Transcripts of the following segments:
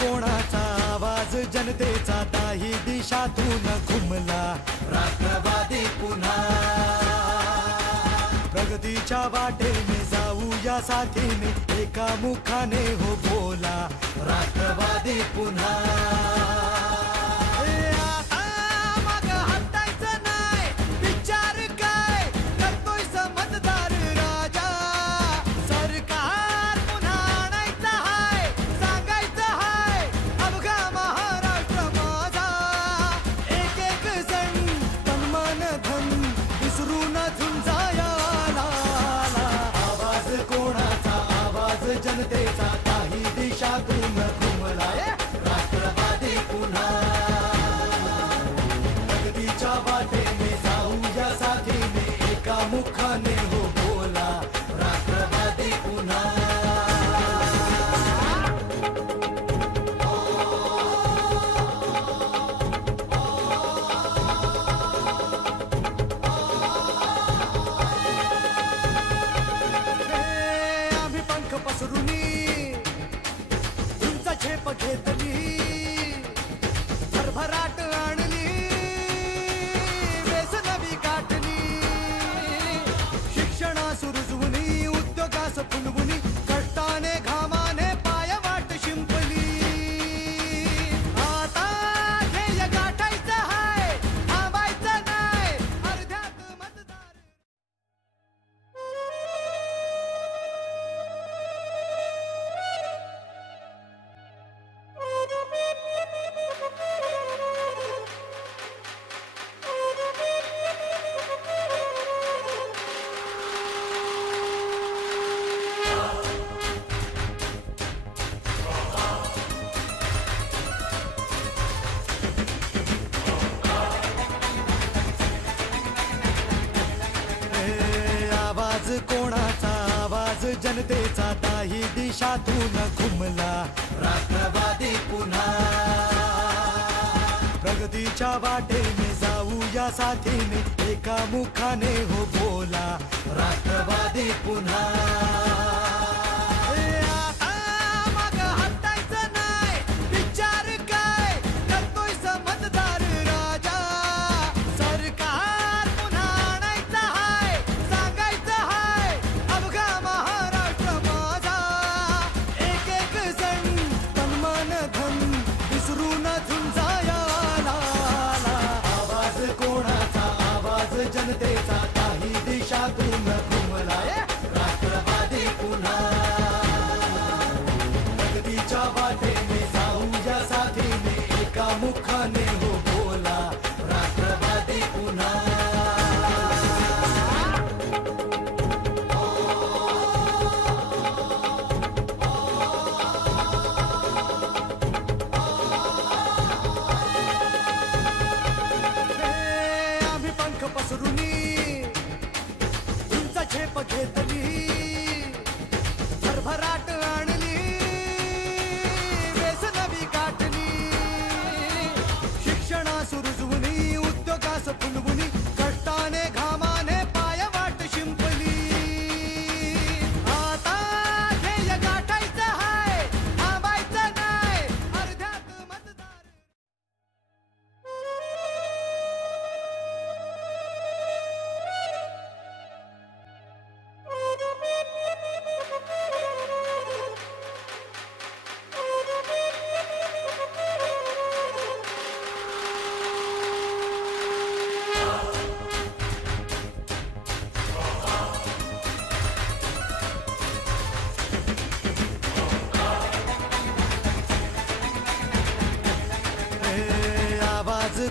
कोणाचा आवाज जनतेचा दाही दिशातून घुमला राष्ट्रवादी पुन्हा प्रगतीच्या वाटेने जाऊ या साथीने एका मुखाने हो बोला राष्ट्रवादी पुन्हा जनतेचा काही दिशातून घुमला राष्ट्रवादी पुन्हा प्रगतीच्या वाटेने जाऊ या साथीने एका मुखाने हो बोला राष्ट्रवादी पुन्हा झेप घेतली भरभराट आणली वेस नवी गाठली शिक्षणास रुजवुनी उद्योगास फुलवुनी कष्टाने घामाने पायवाट शिंपली आता ध्येय गाठायचं हाय थांबायचं नाही अर्ध्यात मतदार कोणाचा आवाज जनतेचा दाही दिशातून घुमला राष्ट्रवादी पुन्हा प्रगतीच्या वाटेने जाऊ या साथीने एका मुखाने हो बोला राष्ट्रवादी पुन्हा जनतेचा काही दिशातून घुमला राष्ट्रवादी पुन्हा प्रगतीच्या वाटेने जाऊ या साथीने एका मुखाने हो बोला राष्ट्रवादी पुन्हा झेप घेतली भरभराट आणली वेस नवी गाठली शिक्षणास रुजवुनी उद्योगास फुलवुनी कष्टाने घामाने पायवाट शिंपली आता ध्येय गाठायचं हाय थांबायचं नाही अर्ध्यात मतदार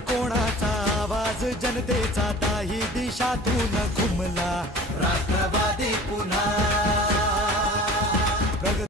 कोणाचा आवाज जनतेचा दाही दिशातून घुमला